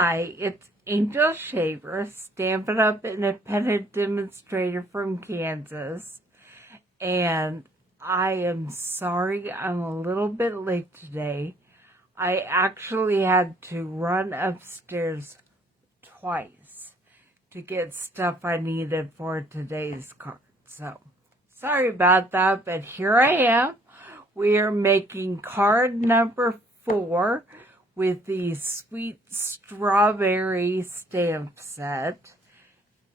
Hi, it's Angel Shaver, Stampin' Up independent demonstrator from Kansas, and I am sorry I'm a little bit late today. I actually had to run upstairs twice to get stuff I needed for today's card. So, sorry about that, but here I am. We are making card number 4 with the Sweet Strawberry stamp set.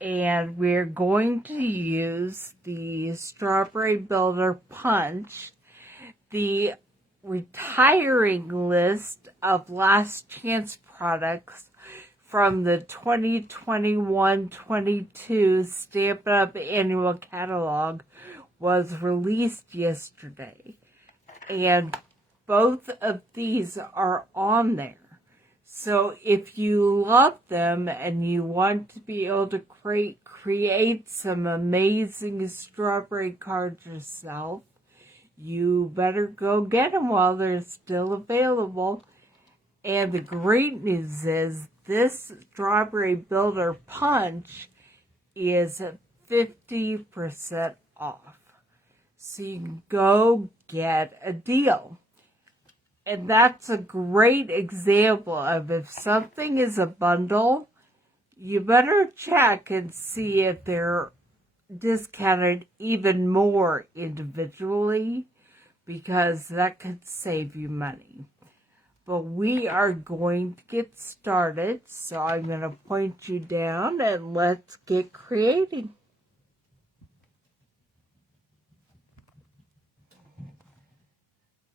And we're going to use the Strawberry Builder Punch, the retiring list of last chance products from the 2021-22 Stampin' Up annual catalog was released yesterday. And both of these are on there. So if you love them and you want to be able to create some amazing strawberry cards yourself, you better go get them while they're still available. And the great news is this Strawberry Builder Punch is 50% off. So you can go get a deal. And that's a great example of if something is a bundle, you better check and see if they're discounted even more individually, because that could save you money. But we are going to get started, so I'm going to point you down and let's get creating.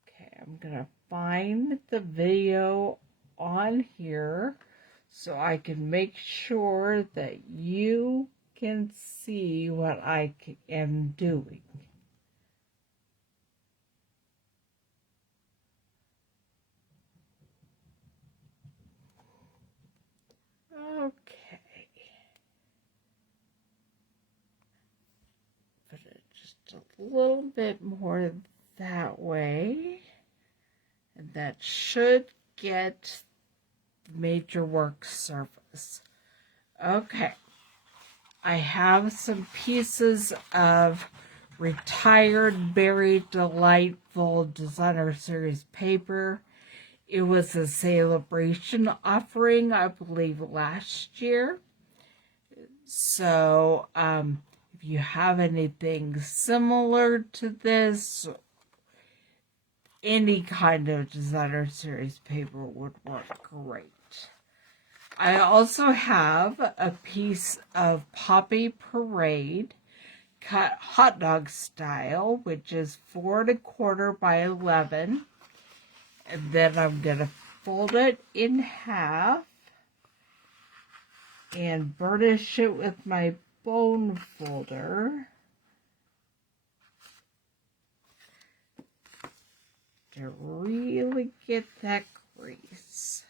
Okay, I'm going to find the video on here so I can make sure that you can see what I am doing. Okay. Put it just a little bit more that way. And that should get the major work surface. Okay. I have some pieces of retired Berry Delightful Designer Series paper. It was a Saleabration offering, I believe, last year. So, if you have anything similar to this, any kind of Designer Series paper would work great. I also have a piece of Poppy Parade cut hot dog style, which is 4 1/4 by 11. And then I'm going to fold it in half and burnish it with my bone folder to really get that crease.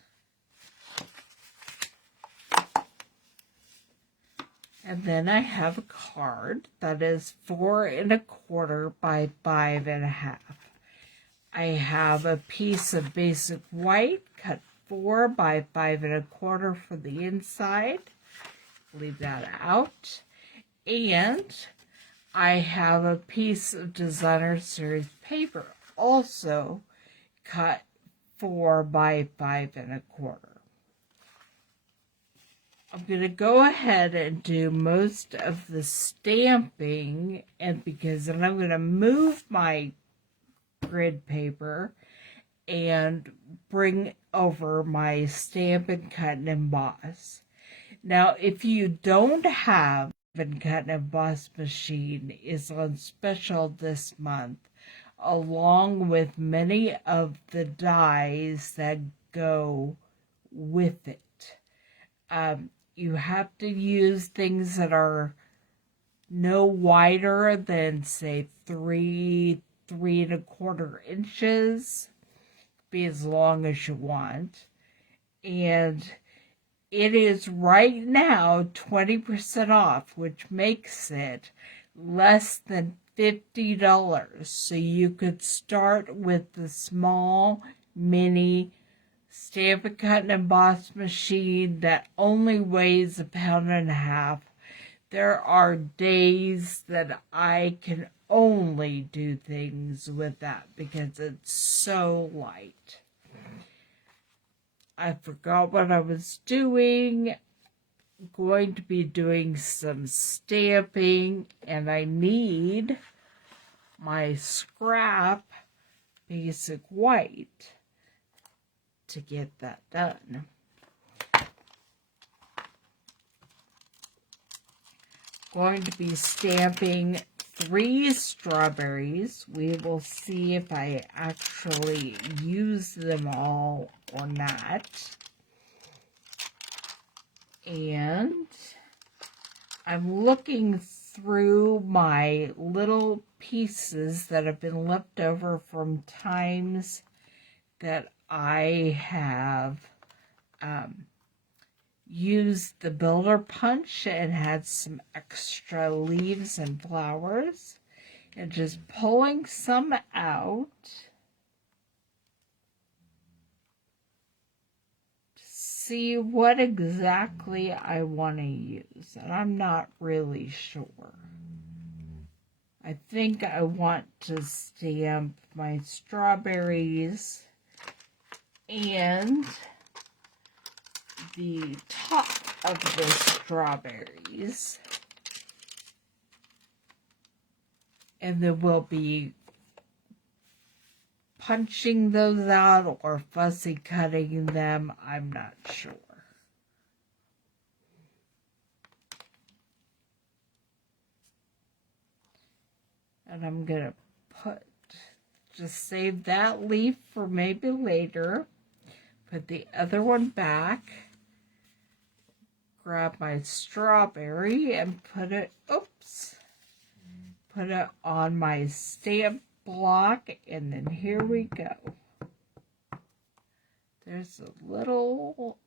And then I have a card that is 4 1/4 by 5 1/2. I have a piece of basic white cut 4 by 5 1/4 for the inside. Leave that out. And I have a piece of Designer Series paper, also cut 4 by 5 1/4. I'm going to go ahead and do most of the stamping, and then I'm going to move my grid paper and bring over my Stampin' Cut and Emboss. Now, if you don't have Stampin' Cut and Emboss machine, is on special this month, along with many of the dies that go with it. You have to use things that are no wider than, say, 3 1/4 inches. Be as long as you want. And it is right now 20% off, which makes it less than $50. So you could start with the small mini stamp and cut and emboss machine that only weighs 1.5 pounds. There are days that I can only do things with that because it's so light. I forgot what I was doing. Going to be doing some stamping, and I need my scrap basic white to get that done. Going to be stamping 3 strawberries. We will see if I actually use them all or not. And I'm looking through my little pieces that have been left over from times that I have used the builder punch and had some extra leaves and flowers, and just pulling some out to see what exactly I want to use, and I'm not really sure. I think I want to stamp my strawberries and the top of the strawberries, and then we'll be punching those out or fussy cutting them. I'm not sure. And I'm gonna just save that leaf for maybe later. Put the other one back. Grab my strawberry and put it on my stamp block, and then here we go. There's a little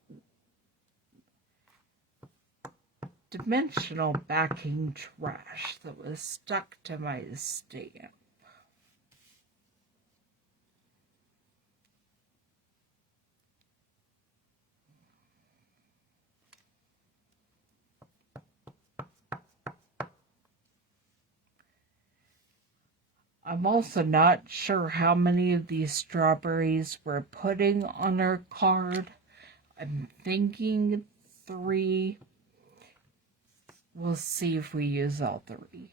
dimensional backing trash that was stuck to my stamp. I'm also not sure how many of these strawberries we're putting on our card. I'm thinking 3. We'll see if we use all 3.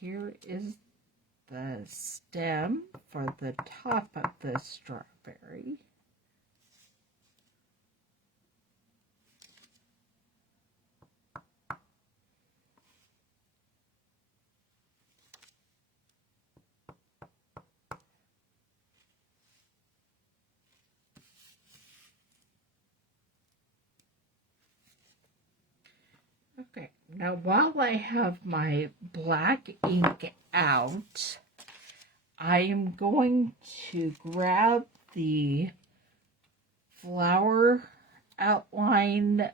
Here is the stem for the top of the strawberry. Okay, now while I have my black ink out, I am going to grab the flower outline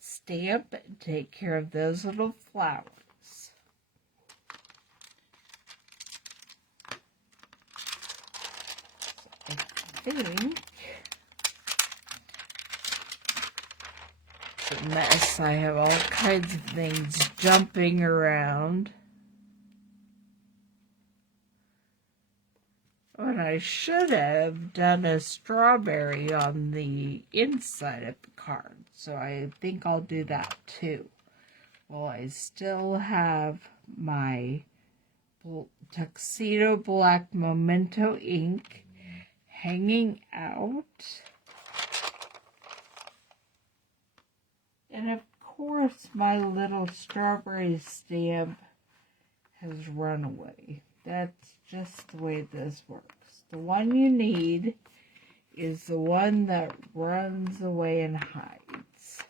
stamp and take care of those little flowers. I think it's a mess. I have all kinds of things jumping around. And I should have done a strawberry on the inside of the card, so I think I'll do that too. Well, I still have my tuxedo black memento ink hanging out. And of course, my little strawberry stamp has run away. That's just the way this works. The one you need is the one that runs away and hides.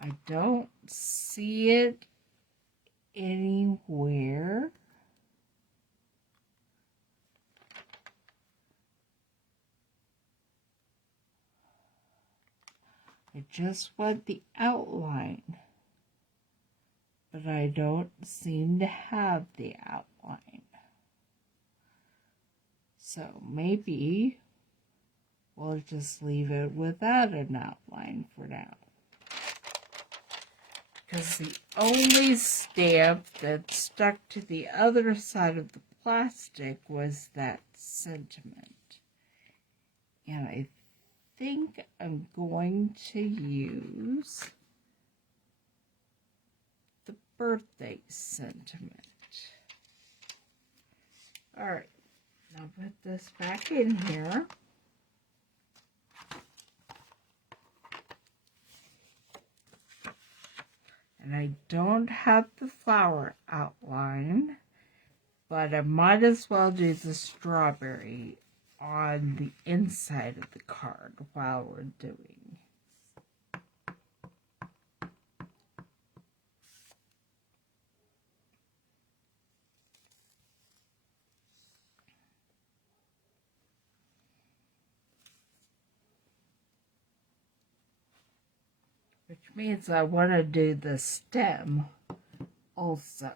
I don't see it anywhere. I just want the outline, but I don't seem to have the outline. So maybe we'll just leave it without an outline for now. Because the only stamp that stuck to the other side of the plastic was that sentiment. And I think I'm going to use the birthday sentiment. Alright, now put this back in here. And I don't have the flower outline, but I might as well do the strawberry on the inside of the card while we're doing. Which means I want to do the stem also.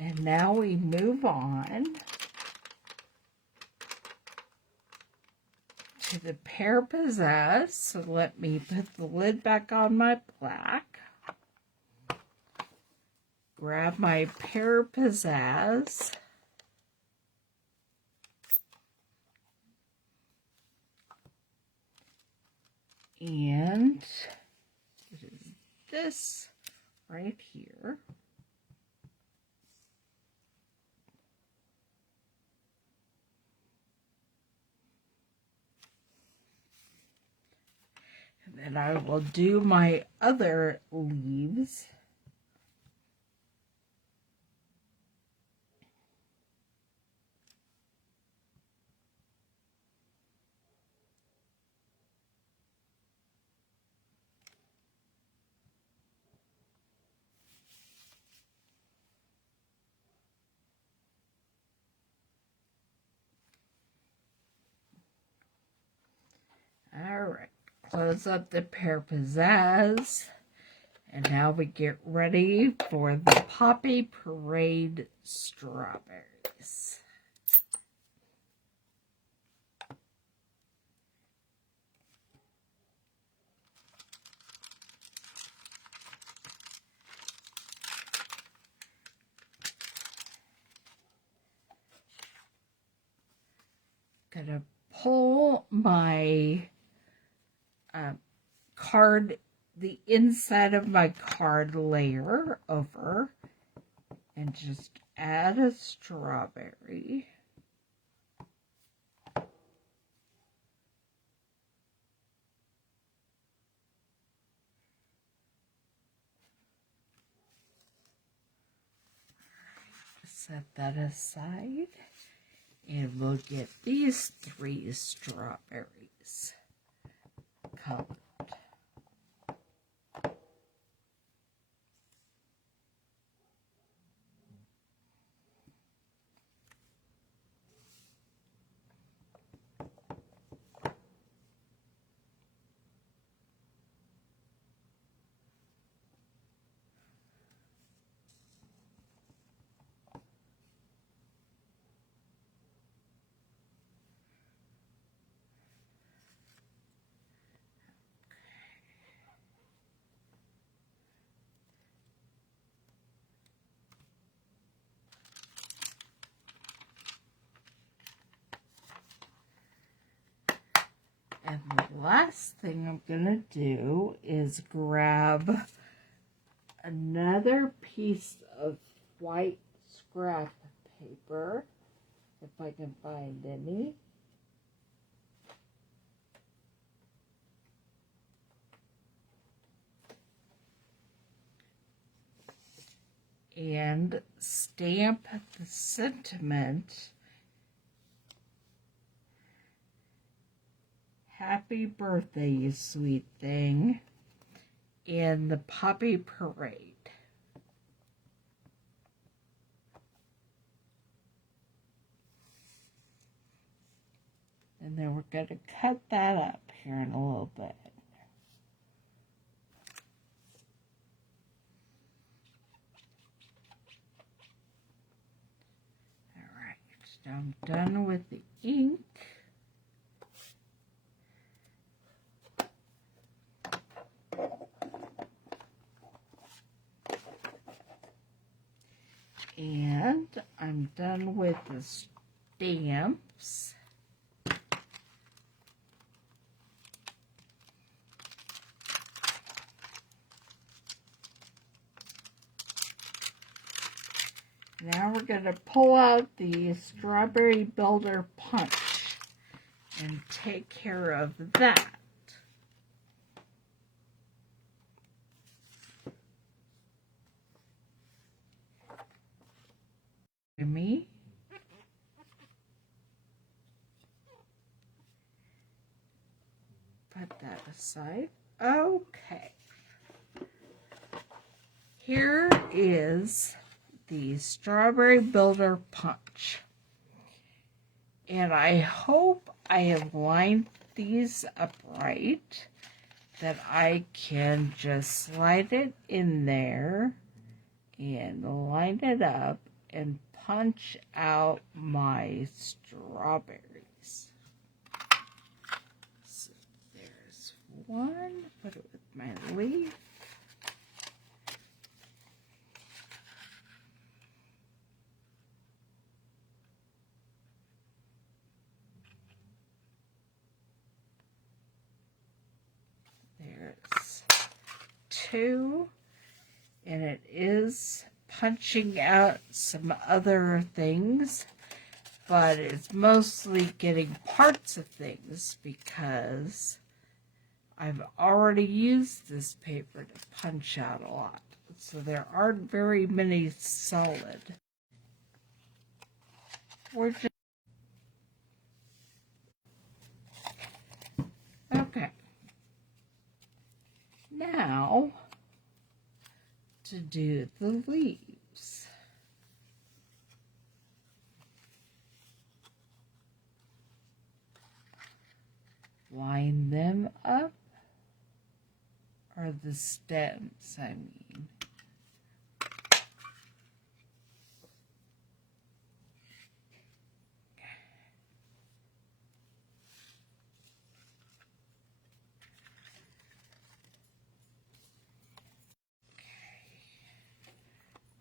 And now we move on to the Pear Pizzazz. So let me put the lid back on my plaque. Grab my Pear Pizzazz. And it is this right here. And then I will do my other leaves. Alright, close up the Pear Pizzazz. And now we get ready for the Poppy Parade strawberries. Gonna pull my card, the inside of my card layer over and just add a strawberry. Set that aside. And we'll get these 3 strawberries colored. And the last thing I'm going to do is grab another piece of white scrap paper, if I can find any. And stamp the sentiment, "Happy birthday, you sweet thing," in the Poppy Parade. And then we're going to cut that up here in a little bit. Alright, now I'm done with the ink. And I'm done with the stamps. Now we're going to pull out the Strawberry Builder Punch and take care of that. Me. Put that aside. Okay. Here is the Strawberry Builder Punch. And I hope I have lined these up right, that I can just slide it in there and line it up and punch out my strawberries. So there's one. Put it with my leaf. There's two, and it is punching out some other things, but it's mostly getting parts of things because I've already used this paper to punch out a lot, so there aren't very many solid. We're just okay. Now to do the leaves. Line them up, or the stems, I mean.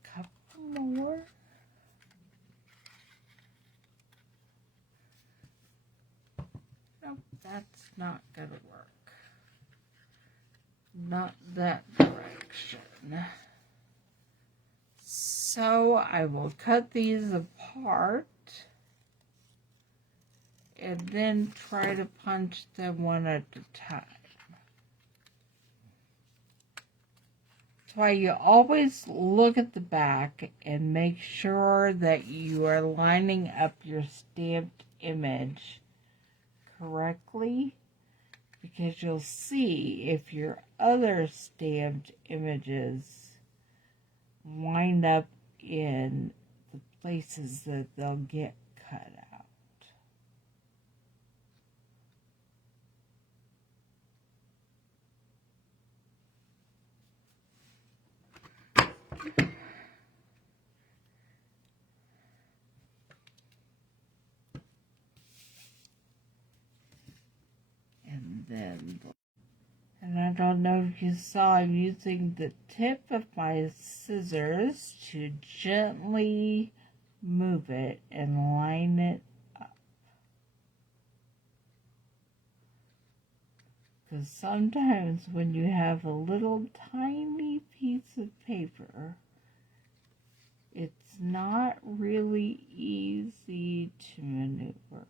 Couple more. Nope, that's not gonna work. Not that direction. So I will cut these apart and then try to punch them one at a time. That's why you always look at the back and make sure that you are lining up your stamped image correctly, because you'll see if your other stamped images wind up in the places that they'll get cut out. And I don't know if you saw, I'm using the tip of my scissors to gently move it and line it up. Because sometimes when you have a little tiny piece of paper, it's not really easy to maneuver.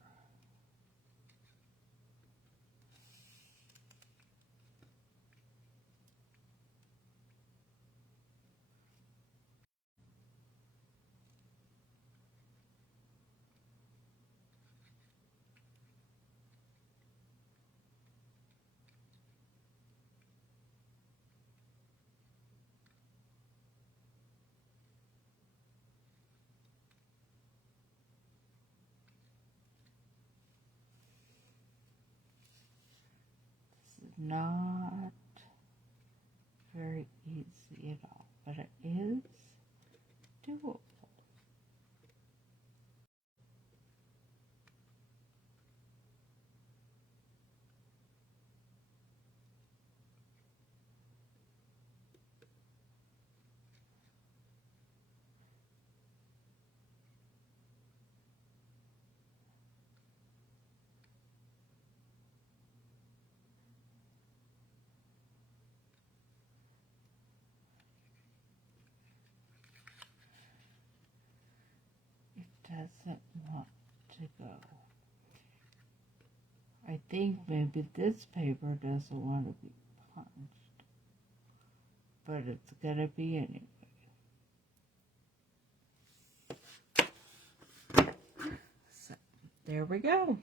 Not very easy at all, but it is doable. Doesn't want to go. I think maybe this paper doesn't want to be punched, but it's gonna be anyway. So, there we go.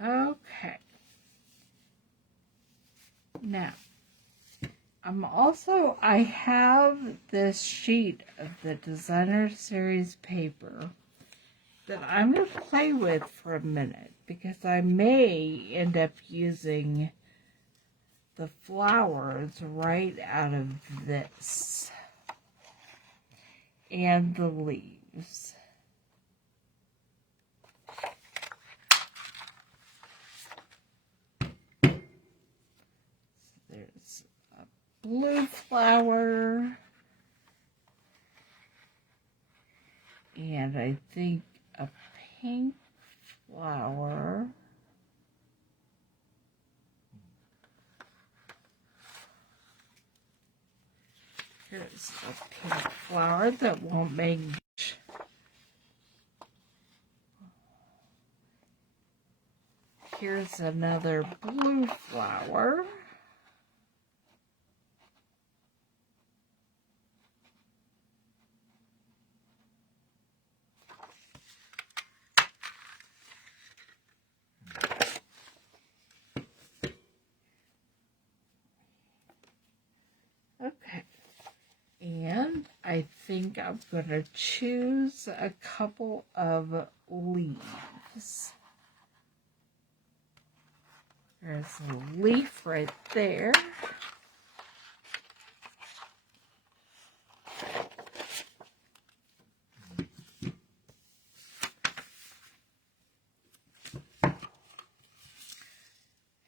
Okay. Now, I have this sheet of the Designer Series paper that I'm going to play with for a minute because I may end up using the flowers right out of this and the leaves. There's a blue flower, and I think a pink flower. Here's a pink flower that won't make much. Here's another blue flower. Okay, and I think I'm going to choose a couple of leaves. There's a leaf right there.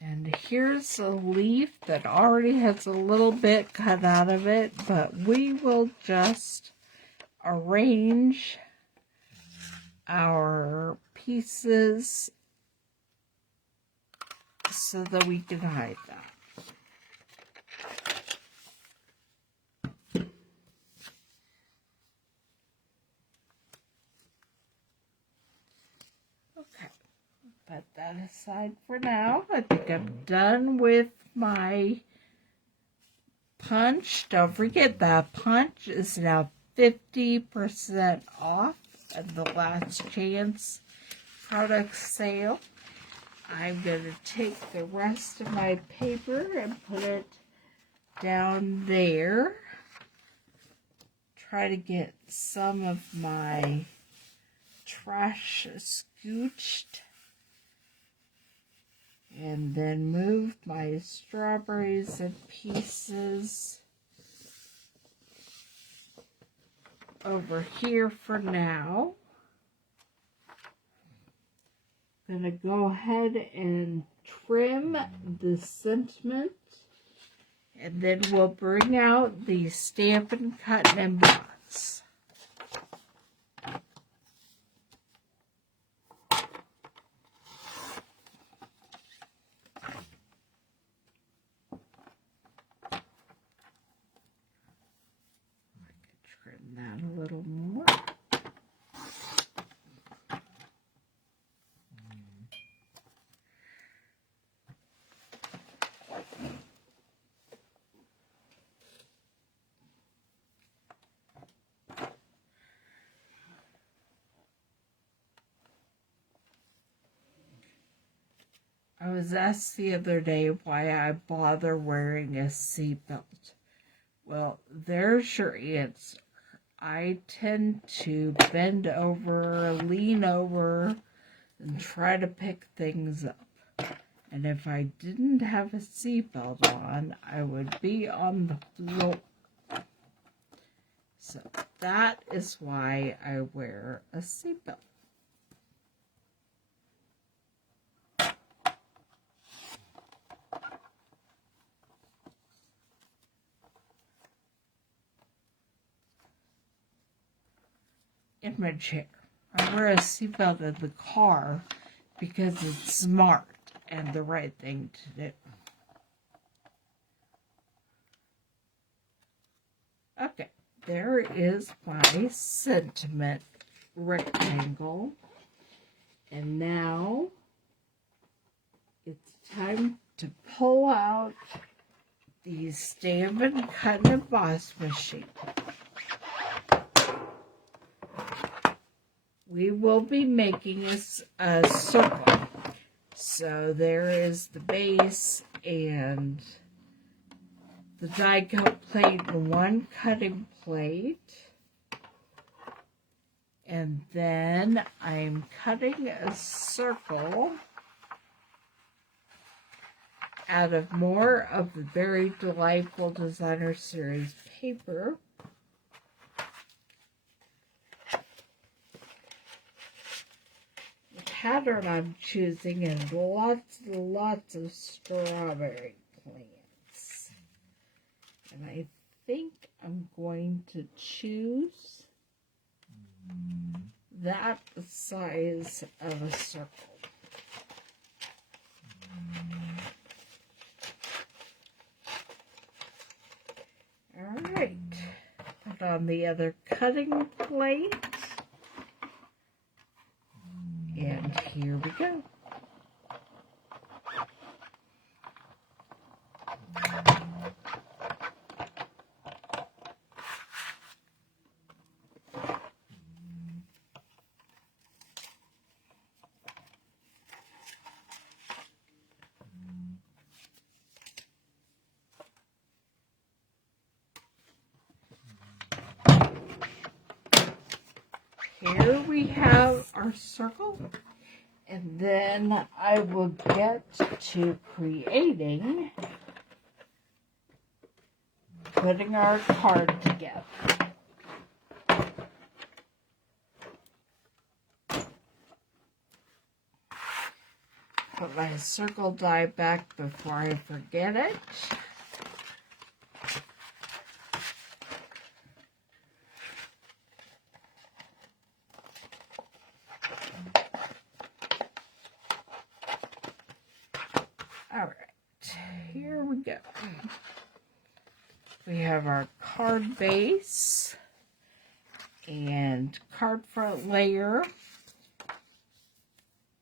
And here's a leaf that already has a little bit cut out of it, but we will just arrange our pieces so that we can hide that. Okay, put that aside for now. I think I'm done with my punch. Don't forget that punch is now 50% off at the last chance product sale. I'm going to take the rest of my paper and put it down there. Try to get some of my trash scooched. And then move my strawberries in pieces over here for now. I'm going to go ahead and trim the sentiment, and then we'll bring out the Stampin' Cut and Emboss. that a little more. I was asked the other day why I bother wearing a seatbelt. Well, there's your answer. I tend to bend over, lean over, and try to pick things up. And if I didn't have a seatbelt on, I would be on the floor. So that is why I wear a seatbelt. In my chair. I wear a seatbelt in the car because it's smart and the right thing to do. Okay, there is my sentiment rectangle. And now it's time to pull out the Stampin' Cut and Emboss machine. We will be making a circle. So there is the base and the die cut plate and one cutting plate. And then I'm cutting a circle out of more of the Very Delightful Designer Series paper. Pattern I'm choosing is lots and lots of strawberry plants. And I think I'm going to choose that size of a circle. Alright, put on the other cutting plate. And here we go. Here we have our circle. And then I will get to creating, putting our card together. Put my circle die back before I forget it. Here we go. We have our card base and card front layer,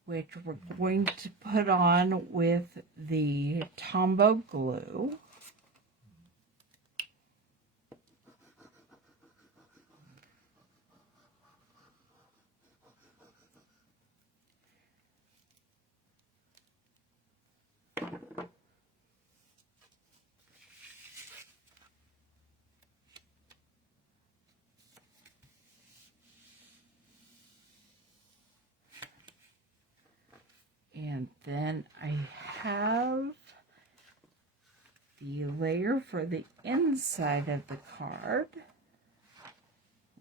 which we're going to put on with the Tombow glue. And then I have the layer for the inside of the card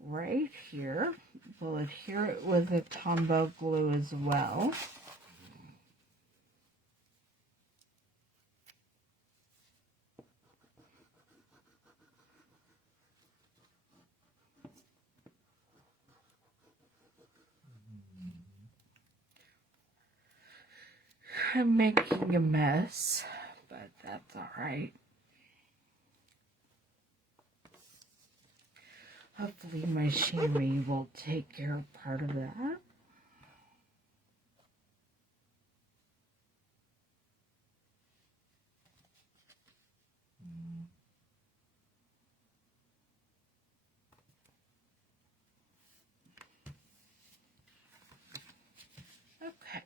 right here. We'll adhere it with a Tombow glue as well. I'm making a mess, but that's all right. Hopefully machinery will take care of part of that. Okay.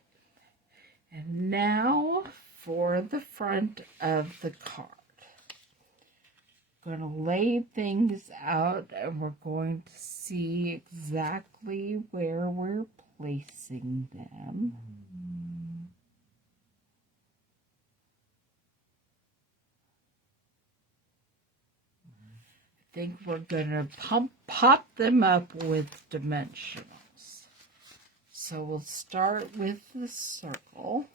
And now for the front of the card. Going to lay things out and we're going to see exactly where we're placing them. I think we're going to pop them up with dimensionals. So we'll start with the circle.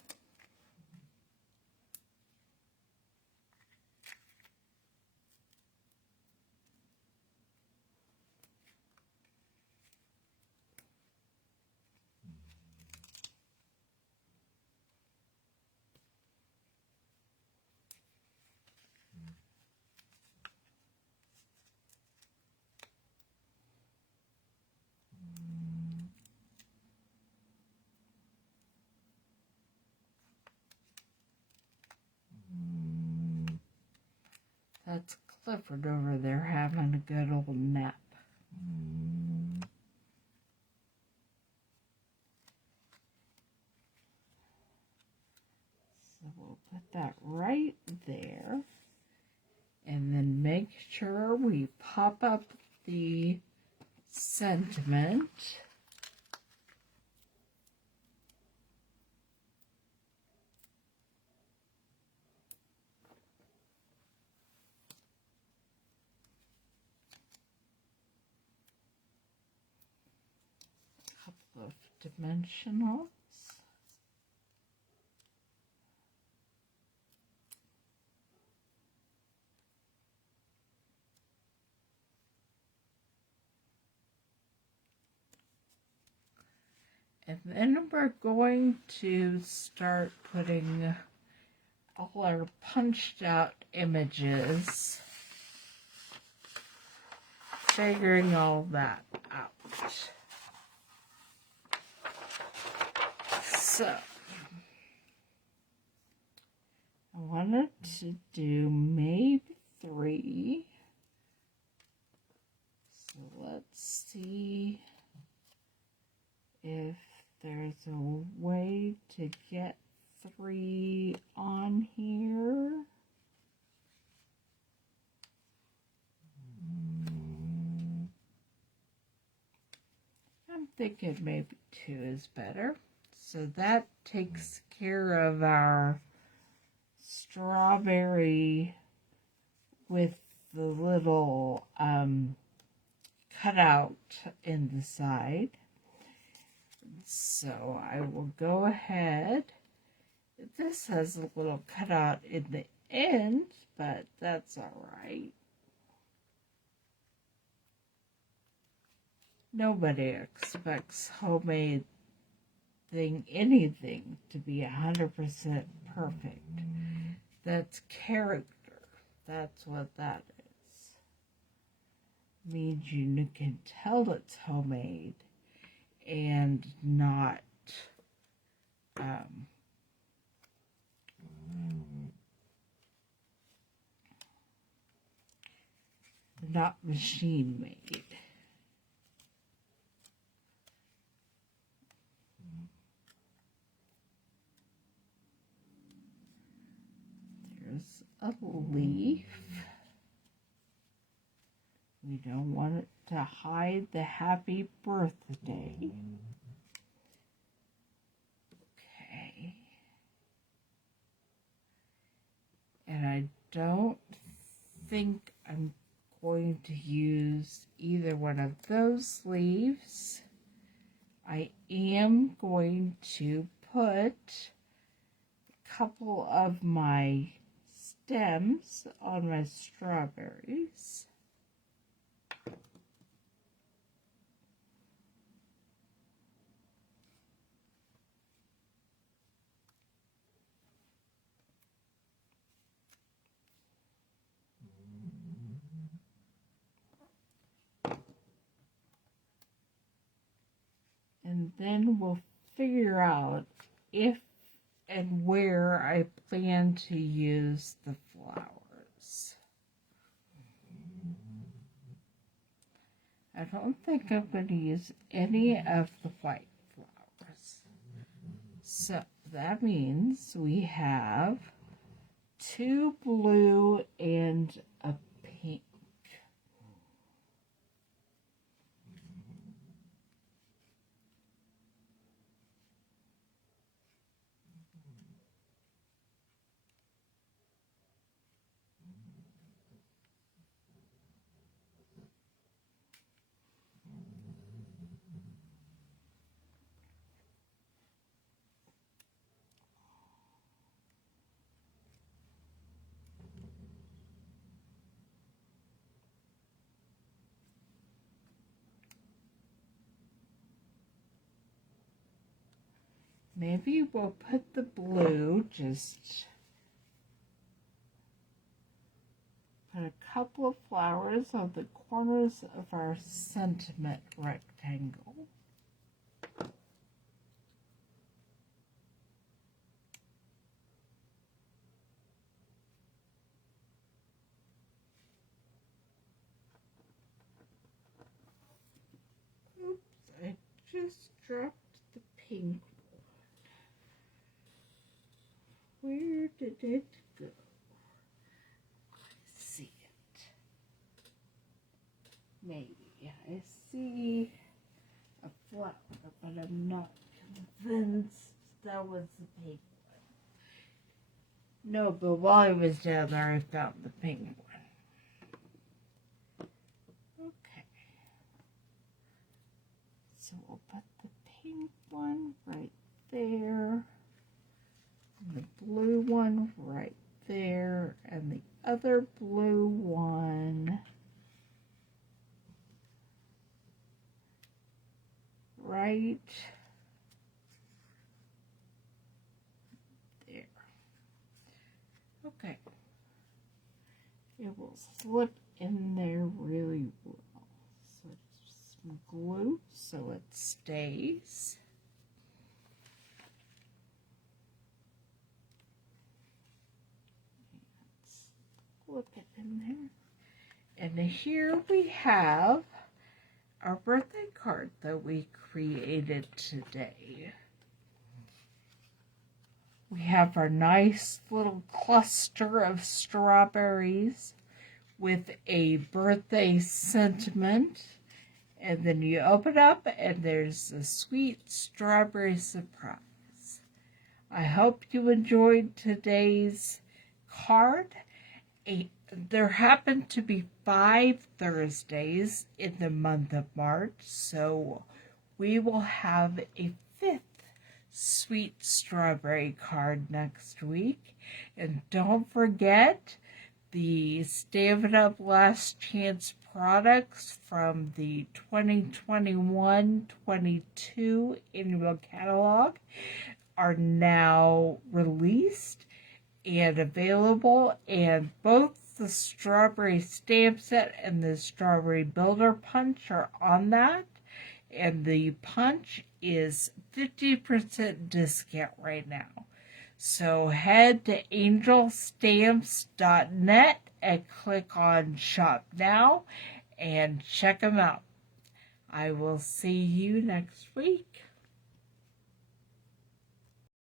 That's Clifford over there having a good old nap. So we'll put that right there. And then make sure we pop up the sentiment. Couple of dimensionals. And then we're going to start putting all our punched out images, figuring all that out. So, I wanted to do maybe 3. So let's see if there's a way to get 3 on here. I'm thinking maybe 2 is better. So that takes care of our strawberry with the little cutout in the side. So I will go ahead. This has a little cutout in the end, but that's all right. Nobody expects homemade anything to be 100% perfect. That's character. That's what that is. Means you can tell it's homemade and not not machine made. There's a leaf. We don't want it to hide the happy birthday. Okay. And I don't think I'm going to use either one of those leaves. I am going to put a couple of my stems on my strawberries. and then we'll figure out if and where I plan to use the flowers. I don't think I'm going to use any of the white flowers. So that means we have 2 blue and a pink. Maybe we'll put the blue, just put a couple of flowers on the corners of our sentiment rectangle. Oops, I just dropped the pink. Where did it go? I see it. Maybe. I see a flower, but I'm not convinced that was the pink one. No, but while I was down there, I found the pink one. Okay. So we'll put the pink one right there. The blue one right there, and the other blue one right there. Okay. It will slip in there really well. So just some glue so it stays. Flip it in there. And here we have our birthday card that we created today. We have our nice little cluster of strawberries with a birthday sentiment. And then you open up and there's a sweet strawberry surprise. I hope you enjoyed today's card. There happen to be 5 Thursdays in the month of March, so we will have a 5th sweet strawberry card next week. And don't forget the Stampin' Up Last Chance products from the 2021-22 annual catalog are now released and available, and both the strawberry stamp set and the strawberry builder punch are on that, and the punch is 50% discount right now. So head to angelstamps.net and click on shop now and check them out. I will see you next week.